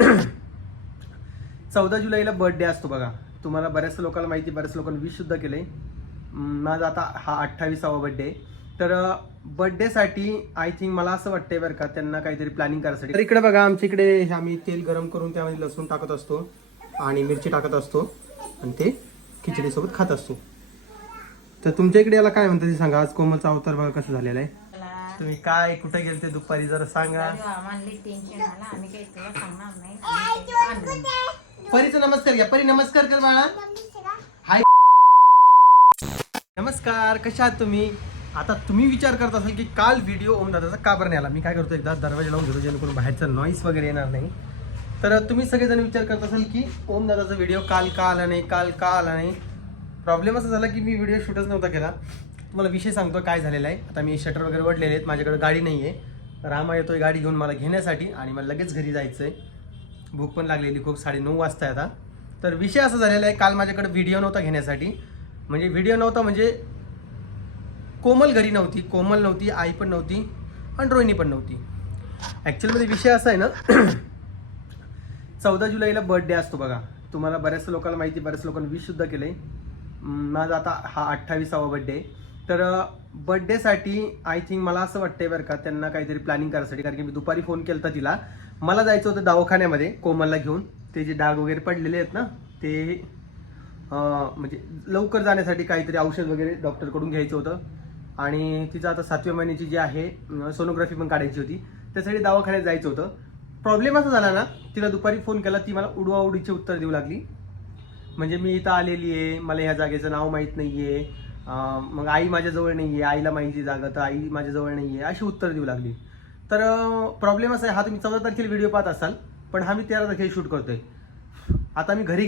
14 जुलैला बर्थडे असतो बघा. तुम्हाला बऱ्याच लोकांना माहिती, बऱ्याच लोकांनी विश सुद्धा केले. माझा आता हा 28वा बर्थडे. तर बर्थडेसाठी आय थिंक मला असं वाटतंय बरं का, त्यांना काहीतरी प्लॅनिंग करायसाठी. तर इकडे बघा, आमच्या इकडे आम्ही तेल गरम करून त्यामध्ये लसूण टाकत असतो आणि मिरची टाकत असतो आणि ते खिचडीसोबत खात असतो. तर तुमच्या इकडे याला काय म्हणतात ते सांगा. आज कोमलचा अवतार बघा कसं झालेला आहे. तुम्ही काय कुठे गेलते दुपारी जरा सांगा. परीचा नमस्कार घ्या. परी नमस्कार कर बाळा. हाय, नमस्कार. कशा आहात तुम्ही. आता तुम्ही विचार करत असाल की काल व्हिडिओ ओम दादाचा का बरं नाही आला. मी काय करतो, एकदा दरवाजा लावून घेतो जेणेकरून बाहेरचा नॉईस वगैरे येणार नाही. तर तुम्ही सगळेजण विचार करत असाल की ओम दादाचा व्हिडिओ काल का आला नाही. प्रॉब्लेम असा झाला की मी व्हिडिओ शूटच नव्हता केला. तुम्हाला विषय सांगतो काय झालेला आहे. आता मी शटर वगैरे वडलेले आहेत. माझ्याकडे गाडी नाही आहे. रामा येतोय गाडी घेऊन मला घेण्यासाठी आणि मला लगेच घरी जायचं आहे. भूक पण लागलेली खूप. 9:30 वाजता आता. तर विषय असा झालेला आहे, काल माझ्याकडे व्हिडिओ नव्हता घेण्यासाठी. म्हणजे व्हिडिओ नव्हता म्हणजे कोमल घरी नव्हती, कोमल नव्हती, आई पण नव्हती आणि रोहिणी पण नव्हती. ॲक्च्युअलीमध्ये विषय असा आहे ना, 14 जुलैला बर्थडे असतो बघा. तुम्हाला बऱ्याच लोकांना माहिती, बऱ्याच लोकांनी विश सुद्धा केले. माझा आता हा 28वा बर्थडे. तर बर्थडेसाठी आय थिंक मला असं वाटतंय बरं का, त्यांना काहीतरी प्लॅनिंग करायसाठी. कारण की मी दुपारी फोन केला तिला. मला जायचं होतं दवाखान्यामध्ये कोमलला घेऊन. ते जे डाग वगैरे पडलेले आहेत ना, ते म्हणजे लवकर जाण्यासाठी काहीतरी औषध वगैरे डॉक्टरकडून घ्यायचं होतं. आणि तिचं आता 7व्या महिन्याची जी आहे सोनोग्राफी पण काढायची होती. त्यासाठी दवाखान्यात जायचं होतं. प्रॉब्लेम असा झाला ना, तिला दुपारी फोन केला, ती मला उडवाउडीचे उत्तर देऊ लागली. म्हणजे मी इथं आलेली आहे, मला ह्या जागेचं नाव माहीत नाही आहे, मग आई माझ्याजवळ नाही आहे, आईला माहिती जागा तर आई माझ्याजवळ नाही आहे, अशी उत्तर देऊ लागली. तर प्रॉब्लेम असा आहे, हा तुम्ही 14 तारखेला व्हिडिओ पाहत असाल, पण हा मी 13 तारखेला शूट करतोय. आता मी घरी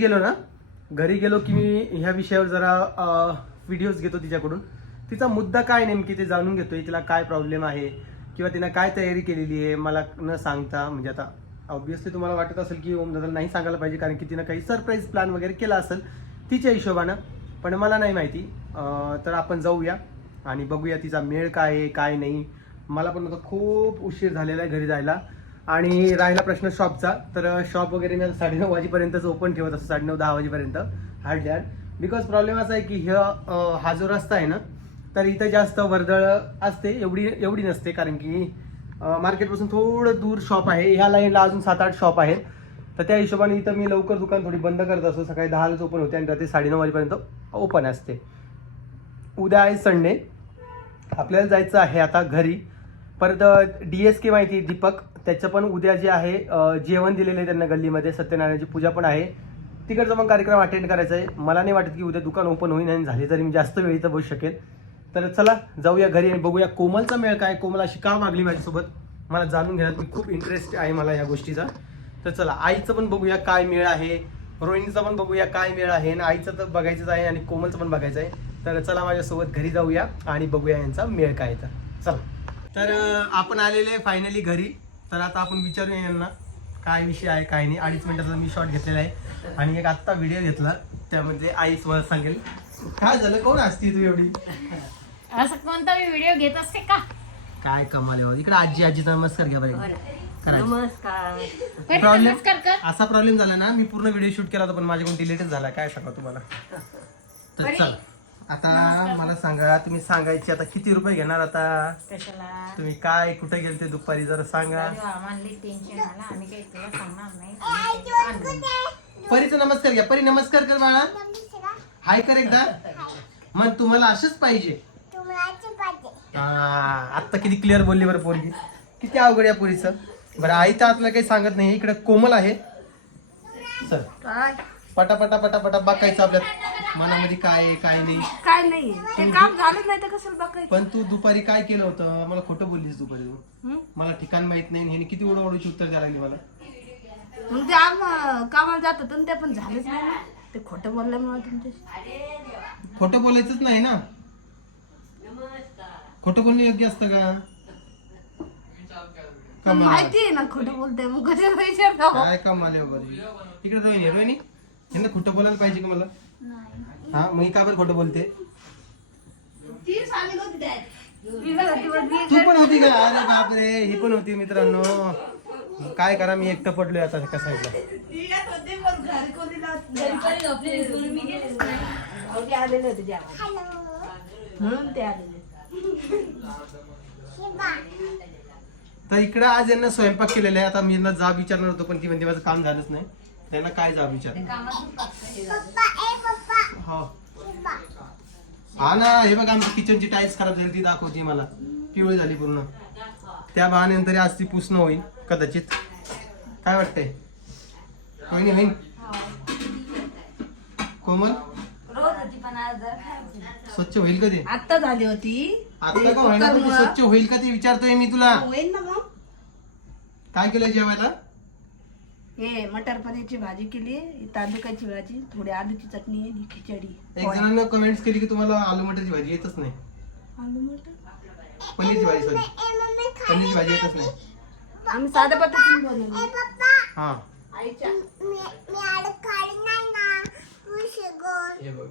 गेलो की मी ह्या विषयावर जरा व्हिडिओज घेतो तिच्याकडून. तिचा मुद्दा काय नेमकी ते जाणून घेतोय. तिला काय प्रॉब्लेम आहे किंवा तिनं काय तयारी केलेली आहे मला न सांगता. म्हणजे आता ऑब्व्हियसली तुम्हाला वाटत असेल की ओम दादाला नाही सांगायला पाहिजे, कारण की तिनं काही सरप्राईज प्लॅन वगैरे केला असेल तिच्या हिशोबानं, पण मला नाही माहिती. तर आपण जाऊया आणि बघूया तिचा मेळ काय आहे काय नाही. मला पण आता खूप उशीर झालेला आहे घरी जायला. आणि राहिला प्रश्न शॉपचा, तर शॉप वगैरे मी 9:30 वाजेपर्यंतच ओपन ठेवत असतो, 9:30-10 वाजेपर्यंत हार्डली. बिकॉज प्रॉब्लेम असा आहे की हा जो रस्ता आहे ना, तर इथं जास्त वर्दळ असते, एवढी नसते. कारण की मार्केटपासून थोडं दूर शॉप आहे. ह्या लाईनला अजून 7-8 शॉप आहेत. तर त्या हिशोबाने इथं मी लवकर दुकान थोडी बंद करत असतो. सकाळी 10लाच ओपन होते आणि रात्री 9:30 वाजेपर्यंत ओपन असते. उद्या आहे संडे. आपल्याला जायचं आहे आता घरी. परत DSK माहिती दीपक, त्याचं पण उद्या जे आहे जेवण दिलेलं आहे त्यांना गल्लीमध्ये, सत्यनारायणाची पूजा पण आहे. तिकडचा मग कार्यक्रम अटेंड करायचा आहे. मला नाही वाटत की उद्या दुकान ओपन होईल आणि झाले तरी मी जास्त वेळ इथं बसू शकेल. तर चला जाऊया घरी आणि बघूया कोमलचा मेळ काय, कोमल अशी का मागली माझ्यासोबत, मला जाणून घेण्यात मी खूप इंटरेस्ट आहे मला या गोष्टीचा. तर चला आईचं पण बघूया काय मेळ आहे, रोहिणीचा पण बघूया काय मेळ आहे, आणि आईचं तर बघायचंच आहे आणि कोमलचं पण बघायचं आहे. तर चला माझ्यासोबत घरी जाऊया आणि बघूया यांचा मेळ काय. तर चला. तर आपण आलेले फायनली घरी. तर आता आपण विचारूया यांना काय विषय आहे काय नाही. 2.5 मिनिटाचा मी शॉट घेतलेला आहे आणि एक आत्ता व्हिडिओ घेतला, त्यामध्ये आई मला सांगेल काय झालं. कोण असती तू एवढी, असं कोणता मी व्हिडिओ घेत असते का. काय कमाल आहे. इकडे आजीचा नमस्कार घ्या बरं. नमस्कार. प्रॉब्लेम असा प्रॉब्लेम झाला ना, मी पूर्ण व्हिडिओ शूट केला होता पण माझ्याकडून डिलीटच झाला. काय सांगा तुम्हाला. तर चल आता मला सांगा, तुम्ही सांगायचे आता किती रुपये घेणार आता. कशाला तुम्ही काय कुठे गेलते दुपारी जरा सांगा. आम्हाला टेन्शन आलं, आम्ही काही तुला सांगणार नाही. परीचा नमस्कार घ्या. परी नमस्कार कर बाळा. हाय कर एकदा. मग तुम्हाला असंच पाहिजे. आता किती क्लिअर बोलली बरं पोरगी. किती अवघड या पोरीचं. बरं आई तर आपल्याला काही सांगत नाही. इकडे कोमल आहे. चल पटापटा पटापटा बघायचं आपल्या मनामध्ये काय आहे काय नाही. काय नाही ते काम झालं नाही तर कशाला बघायचं. पण तू दुपारी काय केलं होतं, मला खोटं बोललीस दुपारी तू. मला ठिकाण माहित नाही. ह्याने किती ओढूची उत्तर द्यायला लागली मला. मग ते आम कामाला जात होतं ते पण झालंच नाही ना. ते खोटं बोलल्यामुळे तुमच्याशी. खोटं बोलायचंच नाही ना. खोटं बोलणं योग्य असतं का. पण माहिती आहे ना खोटं बोलते, मग कशाला विचारता. काय कमाल वगैरे. इकडे रोहिणी रोहिणी यांना खोटं बोलायला पाहिजे का मला. हा मग का बरं खोटं बोलते. तू पण होती का. अरे बापरे, ही पण होती मित्रांनो. काय करा, मी एकटं पडलोय आता एका साईडला. आलेले होते जेवायला. म्हणून ते आलेले. तर इकडं आज यांना स्वयंपाक केलेला आहे. आता मी यांना जाब विचारणार होतो पण ती म्हणते माझं काम झालंच नाही. त्यांना काय जाब विचार? हा ना, हे बघा आमची किचनची टाईल्स खराब झाली ती दाखवते मला, पिवळी झाली पूर्ण. त्या बहाण्यानंतर आज ती पुसणं होईल कदाचित. काय वाटतंय? होईन होईन कोमल? स्वच्छ होईल का ते? आता झाली होती. आता का होईना, पण ते स्वच्छ होईल का ते विचारतोय मी तुला. होईल ना मग. काय केलंय जेवायला? हे मटर पनीरची भाजी केली, तांदूळाची भाजी, थोडी आलूची चटणी आहे, खिचडी. एक जणांना कमेंट्स केली की तुम्हाला आलू मटरची भाजी येतच नाही. आलू मटर पनीरची भाजी, सॉरी पनीरची भाजी येतच नाही. आम्ही साध्या पद्धतीने बनवली. हा आईच्या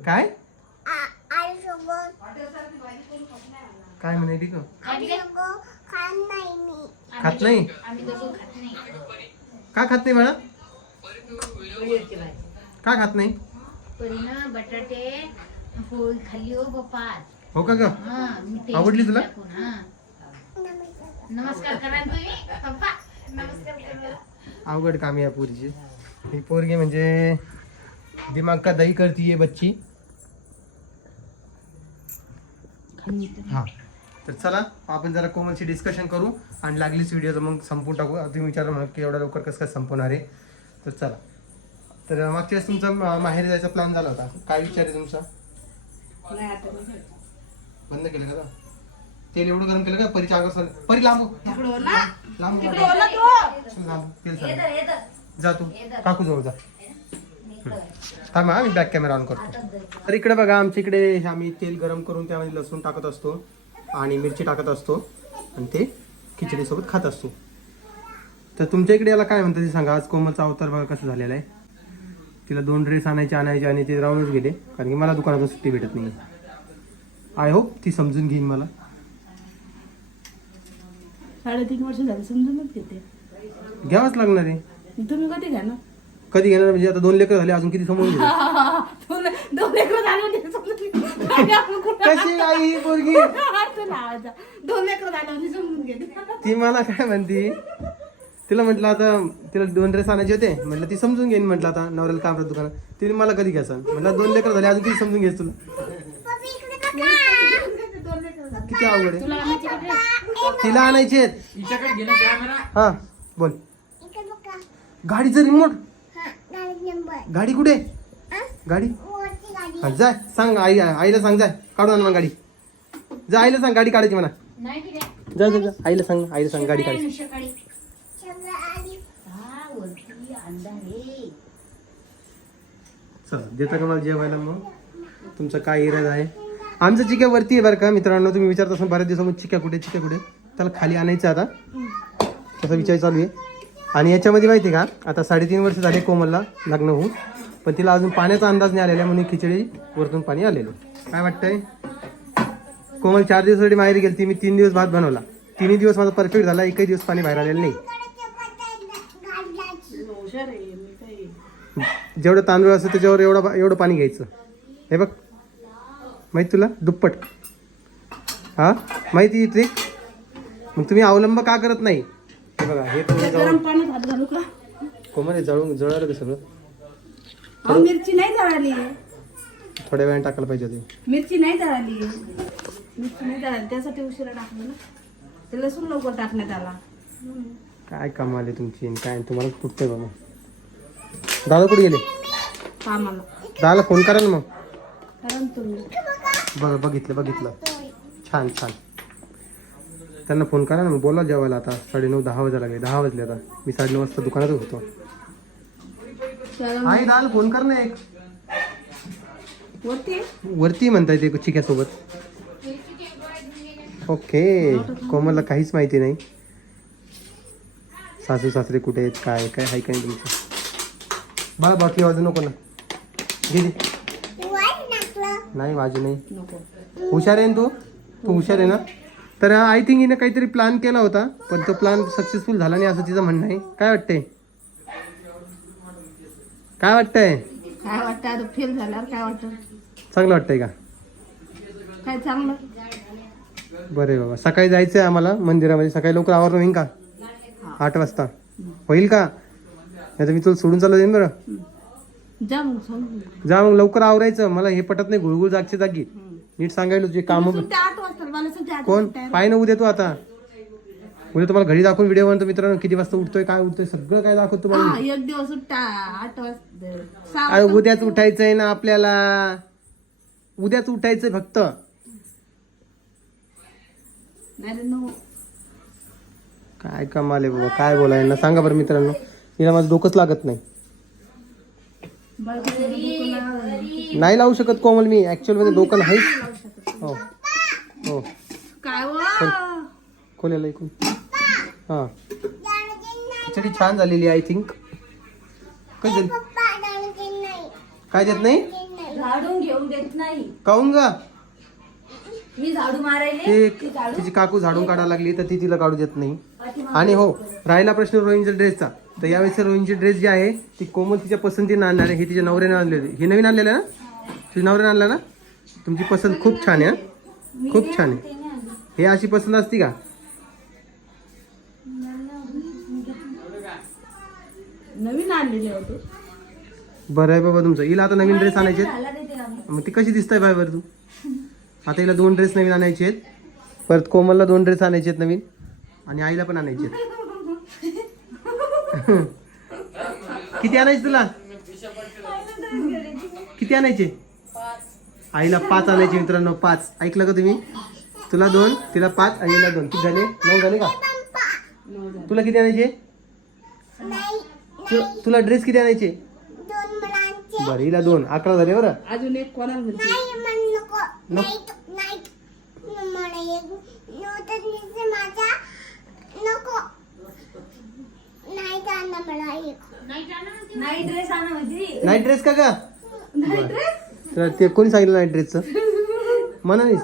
काय काय म्हणाली का? खात नाही? का खात नाही म्हणा? का खात नाही? बटाटे पोळी खाल्ली हो पप्पा. हो का ग? आवडली तुला? नमस्कार करा तुम्ही पप्पा. नमस्कार करा. अवघड काम आहे या पोरीची. ही पोरगी म्हणजे दिमाग का दही करती है बच्ची. हा तर चला आपण जरा कोमलशी डिस्कशन करू आणि लागलीच व्हिडिओ मग संपून टाकू. तुम्ही विचार म्हणा की एवढ्या लवकर कसं काय संपवणार आहे. तर चला. तर मागच्या वेळेस तुमचा माहेरी जायचा प्लॅन झाला होता. काय विचार आहे तुमचा? बंद केलं का? तेल एवढं गरम केलं का? परीच्या अंगावर परी लांबू लांब तेल जा तू काकू जवळ जा. थांब मी बॅक कॅमेरा ऑन करतो. तर इकडे बघा आमच्या इकडे आम्ही तेल गरम करून त्यामध्ये लसूण टाकत असतो आणि मिरची टाकत असतो आणि ते खिचडीसोबत खात असतो. तर तुमच्या इकडे याला काय म्हणतात ते सांगा. आज कोमलचा अवतार बघा कसं झालेला आहे. तिला 2 ड्रेस आणायचे आणि ते राहूनच गेले कारण की मला दुकानातून सुट्टी भेटत नाही. आय होप ती समजून घेईन मला. 3.5 वर्ष झाली समजूनच घेते. घ्यावंच लागणार आहे. तुम्ही कधी घ्या ना? कधी घेणार म्हणजे आता 2 लेकर झाले अजून किती समजून घेणार? 2 लेकरं झाले कशी आई ही पोरगी? 2 लेकरं झाले समजून घेते. ती मला काय म्हणती, तिला म्हटलं आता तिला 2 ड्रेस आणायचे होते म्हटलं ती समजून घेईन. म्हटलं आता नवऱ्याला काम करत दुकानात. तिने मला कधी घ्यायचं म्हटलं 2 लेकर झाले अजून किती समजून घ्यायचं तुला? किती अवघड आहे. तिला आणायचे हा बोल. गाडीचं रिमोट? गाडी कुठे? गाडी हा जाय सांग आईला सांग जाय काढून आण गाडी. जा आईला सांग गाडी काढायची म्हणा. जा जा आईला सांग गाडी काढायची. चला देता का मला जेवायला? मग तुमचा काय इरादा आहे? आमचं चिक्या वरती आहे बरं का मित्रांनो. तुम्ही विचारत असाल बऱ्याच दिवसामध्ये चिक्या कुठे त्याला खाली आणायचं आता तसा विचार चालू आहे. आणि याच्यामध्ये माहिती आहे का आता 3.5 वर्ष झाले कोमलला लग्न होऊन पण तिला अजून पाण्याचा अंदाज नाही आलेला म्हणून खिचडी वरतून पाणी आलेलं. काय वाटतंय? कोमल 4 दिवसासाठी माहेरी गेली ती. मी 3 दिवस भात बनवला. 3 दिवस माझा परफेक्ट झाला. एकही दिवस पाणी बाहेर आलेलं नाही. जेवढं तांदूळ असतं त्याच्यावर एवढं पाणी घ्यायचं. हे बघ माहिती तुला दुप्पट. हा माहिती ट्रिक. मग तुम्ही अवलंब का करत नाही? हे बघा हे गरम पाण्यात हात घालू का? कोमल जळालं का सगळं? मिरची नाही जळाली. थोड्या वेळाने टाकायला पाहिजे होती. मिरची नाही जळाली त्यासाठी उशिरा टाकलं ना. ते लसूण लवकर टाकण्यात आला. काय कमाल आहे तुमची काय तुम्हाला तुटतंय बाबा. दादा कुठे गेले? कामाला. दादाला फोन करा ना मग. कारण तुम्ही बघितलं छान त्यांना फोन करा ना मग. बोला जेवायला. आता 9:30 10 वाजायला लागले. 10 वाजले आता. मी 9:30 वाजता दुकानातच होतो. आई दादाला फोन कर ना. एक वरती म्हणताय ते चिक्यासोबत. ओके कोमलला काहीच माहिती नाही. सासू सासरे कुठे आहेत काय काय आहे काय तुमचं? बाळा बाटली वाजू नको ना. दीदी नाही वाजू नाही. हुशार आहे ना तू हुशार आहे ना. तर आय थिंक हिने काहीतरी प्लॅन केला होता पण तो प्लॅन सक्सेसफुल झाला नाही असं तिचं म्हणणं आहे. काय वाटतंय काय वाटतंय काय वाटतं आता फेल झाल्यावर काय वाटतं? चांगलं वाटतंय का? काय चांगलं? बरं आहे बाबा. सकाळी जायचं आहे आम्हाला मंदिरामध्ये. सकाळी लवकर आवरणं होईल का? 8 वाजता होईल का? नाही तर मी तुला सोडून चालू देईन बरं. जा मग सांग. जा मग लवकर आवरायचं. मला हे पटत नाही गुळगुळ जागची जागी. नीट सांगायला जे काम सुट्ट्या 8 वाजता मला सुट्ट्या 8 कोण वाजता. पाय ना उद्या तू आता. उद्या तुम्हाला घरी दाखवून व्हिडिओ बनतो मित्रांनो. किती वाजता उठतोय काय उठतोय सगळं काय दाखवतो तुम्हाला. हा, एक दिवस सुट्टा 8 वाजता 6 अरे उद्याच उठायचंय ना आपल्याला. उद्याच उठायचंय फक्त. नाही रे, नो. काय कमाल आहे बाबा. काय बोलाय ना सांगा बरं मित्रांनो. हिला माझं डोकंच लागत नाही. बायकोचं डोकं लावायला. नाही लावू शकत कोमल मी. ऍक्च्युअल मध्ये डोकं नाहीच. हो हो काय व? खोलेला ऐकून. हा खिचडी छान झालेली आय थिंक. काय झाली? काय देत नाही? झाडून घेऊन देत नाही. काहून गा? मी झाडू मारायले ते तिची काकू झाडून काढायला लागली तर ती तिला काढू देत नाही. आणि हो राहिला प्रश्न रोहिणीच्या ड्रेसचा. तर यावेळेस रोहिणीची ड्रेस जी आहे ती कोमल तिच्या पसंतीने आणणार आहे. हे तिच्या नवऱ्याने आणले होते. हे नवीन आणलेलं ना? तुझ्या नवऱ्याने आणलं ना? तुमची पसंत खूप छान आहे हा. खूप छान आहे. हे अशी पसंत असती का? नवीन आणलेले होते. बरं आहे बाबा तुमचं. हिला आता नवीन ड्रेस आणायचे झाला देते आम्ही. मग ती कशी दिसताय बाय बरं तू. आता हिला 2 ड्रेस नवीन आणायचे आहेत. परत कोमलला 2 ड्रेस आणायचे आहेत नवीन. आणि आईला पण आणायचे आहेत. किती आणायचे तुला? किती आणायचे? आईला 5 आणायचे मित्रांनो. 5 ऐकलं का तुम्ही? तुला 2 तिला 5 आणि हिला 2 किती झाले? 9 झाले का? तुला किती आणायचे? तुला ड्रेस किती आणायचे? बरं हिला 2 11 झाले बरं. अजून एक कोणाला म्हणते? नाही ड्रेस आणा म्हणजे नाईट ड्रेस का गा? तर ते कोणी सांगितलं नाईट ड्रेसचं? म्हणा नाही.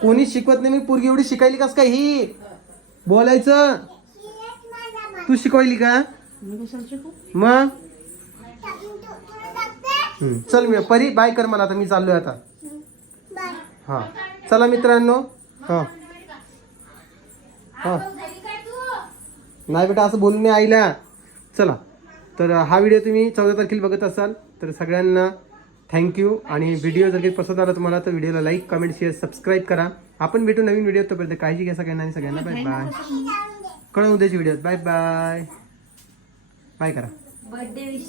कोणी शिकवत नाही. मी पोरगी एवढी शिकायली कस काय ही बोलायचं? तू शिकवायली का मग? चल मी परी बाय कर मला. आता मी चाललोय आता. हा चला मित्रांनो. हा हा नाही बेटा असं बोलून नाही आईला. चला तर हा व्हिडिओ तुम्ही 14 तारखेला बघत असाल तर सगळ्यांना थँक्यू. आणि व्हिडिओ जर काही पसंत आला तुम्हाला तर व्हिडिओला लाईक कमेंट शेअर सबस्क्राईब करा. आपण भेटू नवीन व्हिडिओ. तोपर्यंत काळजी घ्या सगळ्यांना. आणि सगळ्यांना बाय बाय. कळून उद्याच्या व्हिडिओत. Bye bye. बाय करा. Birthday wish